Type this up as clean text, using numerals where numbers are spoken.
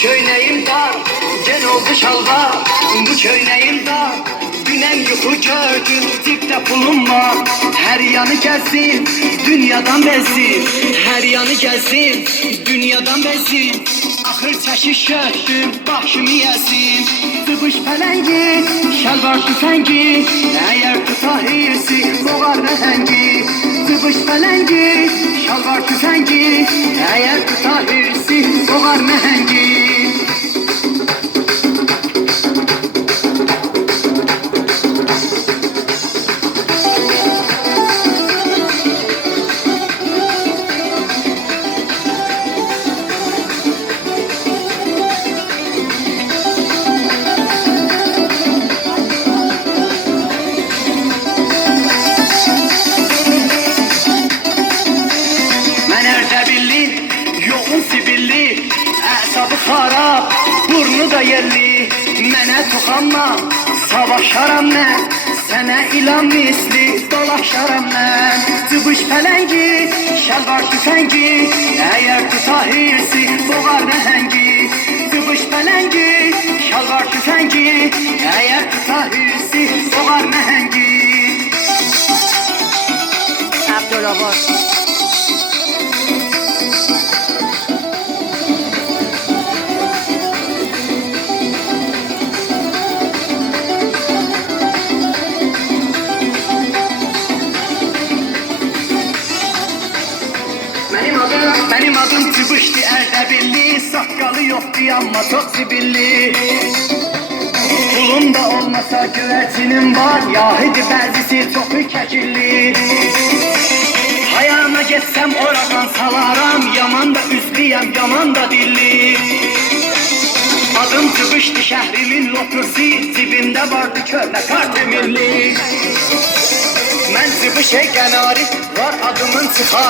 köynəyim dar, gel oldu şalvar. Bu köynəyim dar, dünən yuxu gördüm, dipdə pulum var. Hər yanı gəzdim, dünyadan bezdim. Hər yanı gəzdim, dünyadan bezdim. Axır çəkiş gördüm, başımı yəzdim. Tıbış pələngi, şalvar tüfəngi, əgər tutahirsi, boğar nəhəngi. Tıbış pələngi, şalvar tüfəngi, əgər tutahirsi, boğar nəhəngi. Yoğun sibilli, əsabı xarab, burnu da yerli. Mənə toxanma, savaşaram mən, sənə ilan misli dolaşaram mən. Cıbış pələngi, şalvar tüfəngi, əgər tutahirsi, boğar nəhəngi. Cıbış pələngi, şalvar tüfəngi, əgər tutahirsi, boğar nəhəngi. Abdurrahman. Benim adım Tıbışdı Erdebilli, sakalı yoktu ama çok zibilli. Pulum da olmasa güvercinim var, yahidi bəzisi çok kəkilli. Hayana geçsem oradan salaram, yaman da üzliyem, yaman da dilli. Adım Tıbışdı şəhrimin lotusi, dibimde vardı köhne kartı milli. Mən Tıbışə qənari, var adımın çıxar.